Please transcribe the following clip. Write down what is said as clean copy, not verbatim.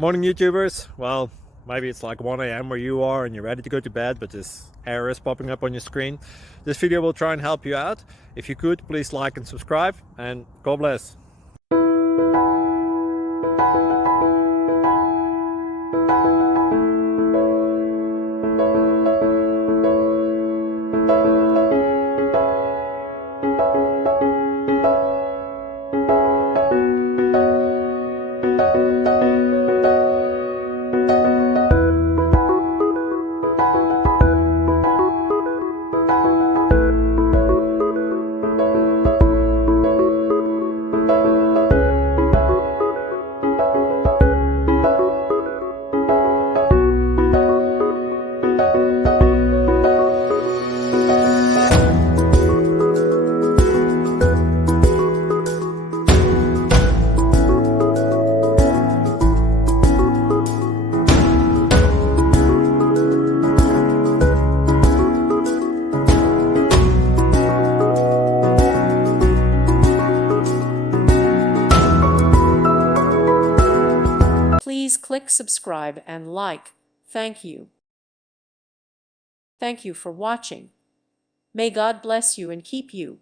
Morning YouTubers. Well, maybe it's like 1 a.m. where you are and you're ready to go to bed, but this error is popping up on your screen. This video will try and help you out. If you could, please like and subscribe, and God bless. Please click subscribe and like. Thank you. Thank you for watching. May God bless you and keep you.